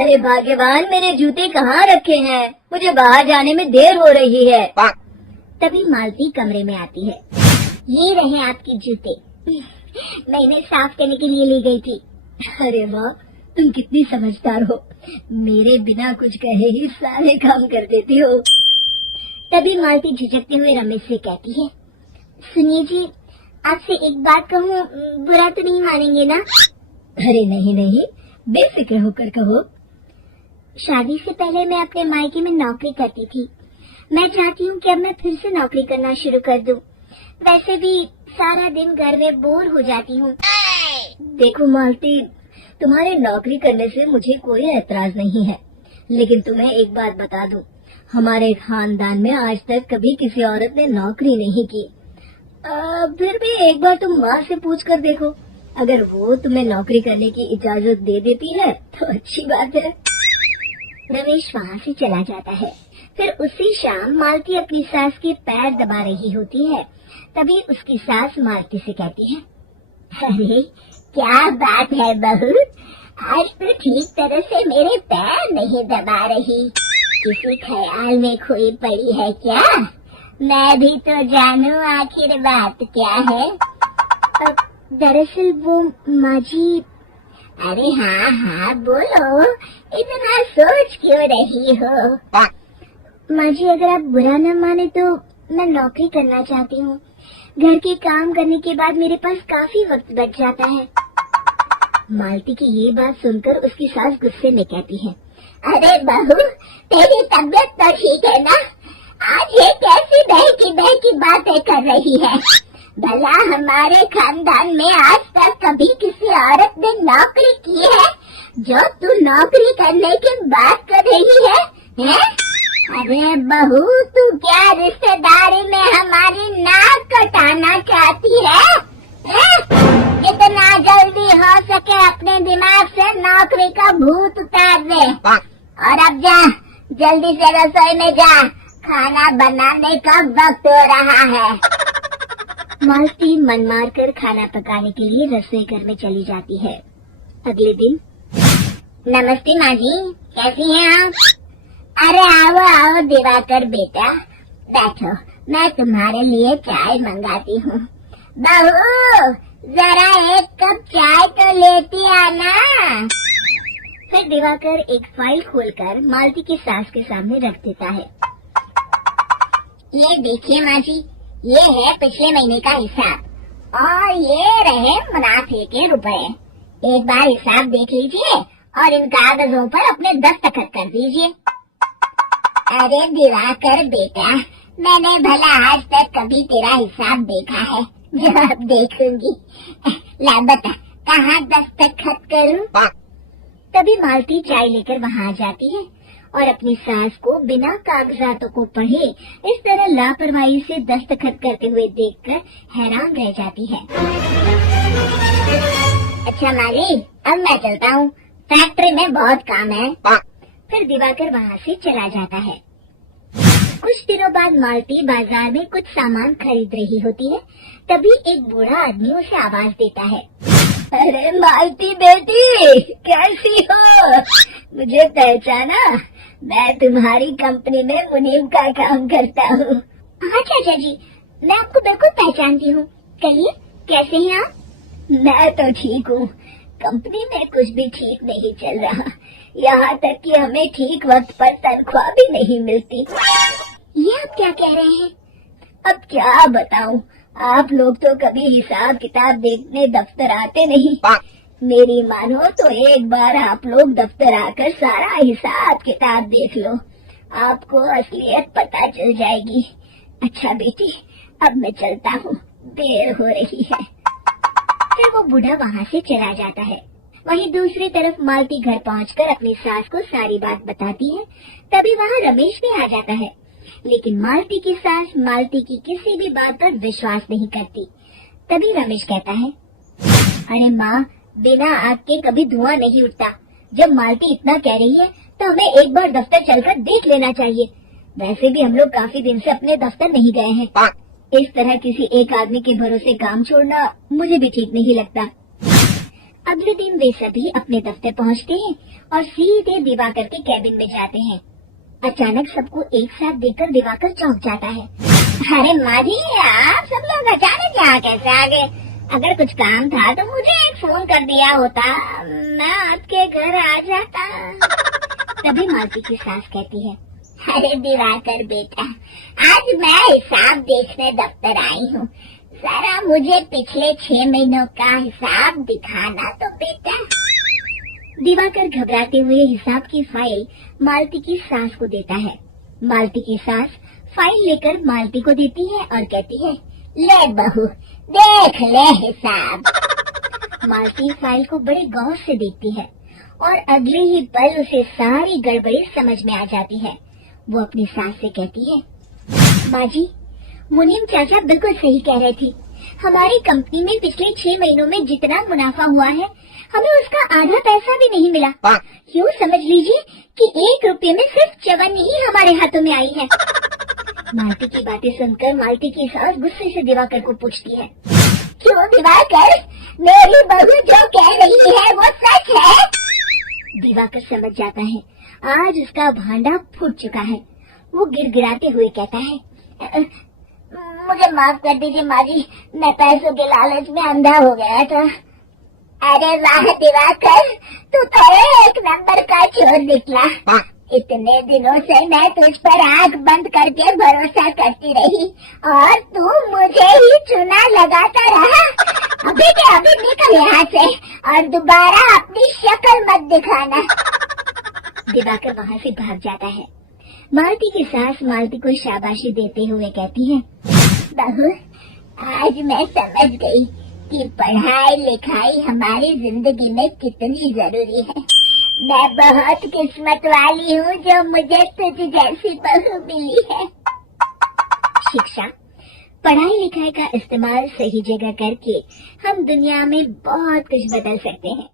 अरे भाग्यवान, मेरे जूते कहाँ रखे हैं? मुझे बाहर जाने में देर हो रही है। तभी मालती कमरे में आती है। ये रहे आपके जूते, मैं इन्हें साफ करने के लिए ले गई थी। अरे वाह, तुम कितनी समझदार हो। मेरे बिना कुछ कहे ही सारे काम कर देती हो। तभी मालती झिझकते हुए रमेश से कहती है, सुनिए जी, आपसे एक बात कहूँ, बुरा तो नहीं मानेंगे ना? अरे नहीं नहीं, बेफिक्र होकर कहो। शादी से पहले मैं अपने मायके में नौकरी करती थी। मैं चाहती हूँ कि अब मैं फिर से नौकरी करना शुरू कर दूँ। वैसे भी सारा दिन घर में बोर हो जाती हूँ। देखो मालती, तुम्हारे नौकरी करने से मुझे कोई ऐतराज नहीं है, लेकिन तुम्हें एक बात बता दूं, हमारे खानदान में आज तक कभी किसी औरत ने नौकरी नहीं की। फिर भी एक बार तुम माँ से पूछ कर देखो, अगर वो तुम्हें नौकरी करने की इजाजत दे देती है तो अच्छी बात है। रमेश वहाँ से चला जाता है। फिर उसी शाम मालती अपनी सास के पैर दबा रही होती है। तभी उसकी सास मालती से कहती है, अरे क्या बात है बहू, आज तो ठीक तरह से मेरे पैर नहीं दबा रही। किसी ख्याल में खोई पड़ी है क्या? मैं भी तो जानूं आखिर बात क्या है। दरअसल वो माँ जी। अरे हाँ हाँ बोलो, इतना सोच क्यों रही हो? माँ जी, अगर आप बुरा न माने तो मैं नौकरी करना चाहती हूँ। घर के काम करने के बाद मेरे पास काफी वक्त बच जाता है। मालती की ये बात सुनकर उसकी सास गुस्से में कहती है, अरे बहू, तेरी तबीयत तो ठीक है ना? आज ये कैसी बहकी बहकी बातें कर रही है? भला हमारे खानदान में आज तक कभी किसी औरत ने नौकरी की है जो तू नौकरी करने की बात कर रही है? अरे बहू, तू क्या रिश्तेदारी में हमारी नाक कटाना चाहती है? जितना जल्दी हो सके अपने दिमाग से नौकरी का भूत उतार दे, और अब जा, जल्दी से रसोई में जा, खाना बनाने का वक्त हो रहा है। मालती मन मार कर खाना पकाने के लिए रसोई घर में चली जाती है। अगले दिन। नमस्ते माँ जी, कैसी हैं आप? अरे आओ आओ दिवाकर बेटा, बैठो, मैं तुम्हारे लिए चाय मंगाती हूँ। बहू, जरा एक कप चाय तो लेती आना। फिर दिवाकर एक फाइल खोलकर मालती की सास के सामने रख देता है। ये देखिए माँ जी, ये है पिछले महीने का हिसाब और ये रहे मुनाफे के रुपए। एक बार हिसाब देख लीजिए और इन कागजों पर अपने दस्तखत कर दीजिए। अरे दिवाकर बेटा, मैंने भला आज तक कभी तेरा हिसाब देखा है जो अब देखूंगी? ला बता, कहाँ दस्तखत करूं? तभी मालती चाय लेकर वहाँ आ जाती है और अपनी सास को बिना कागजातों को पढ़े इस तरह लापरवाही से दस्तखत करते हुए देखकर हैरान रह जाती है। अच्छा माली, अब मैं चलता हूँ, फैक्ट्री में बहुत काम है। फिर दिवाकर वहाँ से चला जाता है। कुछ दिनों बाद मालती बाजार में कुछ सामान खरीद रही होती है। तभी एक बूढ़ा आदमी उसे आवाज देता है, अरे मालती बेटी, कैसी हो? मुझे पहचाना? मैं तुम्हारी कंपनी में मुनीम का काम करता हूँ। हाँ चाचा जी, मैं आपको बिल्कुल पहचानती हूँ। कहिए, कैसे हैं आप? मैं तो ठीक हूँ, कंपनी में कुछ भी ठीक नहीं चल रहा, यहाँ तक कि हमें ठीक वक्त पर तनख्वाह भी नहीं मिलती। ये आप क्या कह रहे हैं? अब क्या बताऊँ, आप लोग तो कभी हिसाब किताब देखने दफ्तर आते नहीं। मेरी मानो तो एक बार आप लोग दफ्तर आकर सारा हिसाब किताब देख लो, आपको असलियत पता चल जाएगी। अच्छा बेटी, अब मैं चलता हूँ, देर हो रही है। फिर वो बूढ़ा वहाँ से चला जाता है। वहीं दूसरी तरफ मालती घर पहुँचकर अपनी सास को सारी बात बताती है। तभी वहाँ रमेश भी आ जाता है, लेकिन मालती की सास मालती की किसी भी बात पर विश्वास नहीं करती। तभी रमेश कहता है, अरे माँ, बिना आग के कभी धुआं नहीं उठता। जब मालती इतना कह रही है तो हमें एक बार दफ्तर चलकर देख लेना चाहिए। वैसे भी हम लोग काफी दिन से अपने दफ्तर नहीं गए हैं। इस तरह किसी एक आदमी के भरोसे काम छोड़ना मुझे भी ठीक नहीं लगता। अगले दिन वे सभी अपने दफ्तर पहुंचते हैं और सीधे दिवाकर के कैबिन में जाते हैं। अचानक सबको एक साथ देखकर दिवाकर चौंक जाता है। अरे माँ जी, आप सब लोग अचानक यहाँ कैसे आ गए? अगर कुछ काम था तो मुझे एक फोन कर दिया होता, मैं आपके घर आ जाता। तभी मालती की सास कहती है, अरे दिवाकर बेटा, आज मैं हिसाब देखने दफ्तर आई हूँ। जरा मुझे पिछले 6 महीनों का हिसाब दिखाना तो बेटा। दिवाकर घबराते हुए हिसाब की फाइल मालती की सास को देता है। मालती की सास फाइल लेकर मालती को देती है और कहती है, ले बहू, देख ले हिसाब। मालती फाइल को बड़े गौर से देखती है और अगले ही पल उसे सारी गड़बड़ी समझ में आ जाती है। वो अपनी सास से कहती है, माँ जी, मुनीम चाचा बिल्कुल सही कह रहे थे। हमारी कंपनी में पिछले 6 महीनों में जितना मुनाफा हुआ है, हमें उसका आधा पैसा भी नहीं मिला। यूँ समझ लीजिए कि 1 रुपये में सिर्फ चवन्नी ही हमारे हाथों में आई है। मालती की बातें सुनकर मालती की सास गुस्से से दिवाकर को पूछती है, क्यों दिवाकर, मेरी बहू जो कह रही है वो सच है? दिवाकर समझ जाता है आज उसका भांडा फूट चुका है। वो गिड़गिड़ाते हुए कहता है, मुझे माफ कर दीजिए माँ जी, मैं पैसों के लालच में अंधा हो गया था। अरे वाह दिवाकर, तू तो एक नंबर का चोर निकला। इतने दिनों से मैं तुझ पर आंख बंद करके भरोसा करती रही और तू मुझे ही चुना लगाता रहा। अभी के अभी निकल यहाँ से और दोबारा अपनी शक्ल मत दिखाना। दिवाकर वहाँ से भाग जाता है। मालती की सास मालती को शाबाशी देते हुए कहती है, बहू, आज मैं समझ गई कि पढ़ाई लिखाई हमारी जिंदगी में कितनी जरूरी है। मैं बहुत किस्मत वाली हूँ जो मुझे तुझ जैसी बहू मिली है। शिक्षा, पढ़ाई लिखाई का इस्तेमाल सही जगह करके हम दुनिया में बहुत कुछ बदल सकते हैं।